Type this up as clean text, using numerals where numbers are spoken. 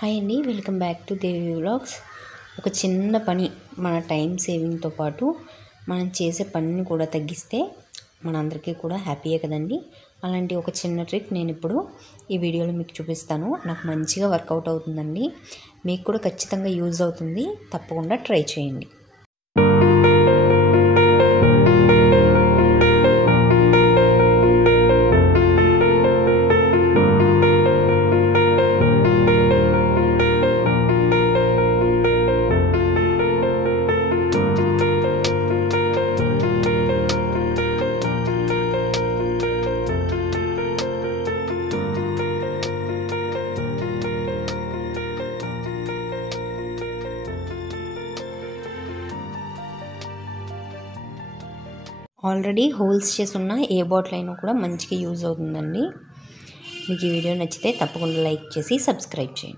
Hi అండి, welcome back to Devi vlogs. ఒక చిన్న పని మన టైం సేవింగ్తో పాటు మనం చేసే పనిని కూడా తగ్గిస్తే మనందరికీ కూడా హ్యాపీయే కదండి. అలాంటి ఒక చిన్న ట్రిక్ నేను ఇప్పుడు ఈ వీడియోలో మీకు చూపిస్తాను. నాకు మంచిగా వర్కౌట్ అవుతుందండి. మీకు కూడా ఖచ్చితంగా యూజ్ అవుతుంది. తప్పకుండా ట్రై చేయండి. ఆల్రెడీ హోల్స్ చేసి ఉన్న ఏ బాటిల్ అయినా కూడా మంచిగా యూజ్ అవుతుందండి. మీకు ఈ వీడియో నచ్చితే తప్పకుండా లైక్ చేసి సబ్స్క్రైబ్ చేయండి.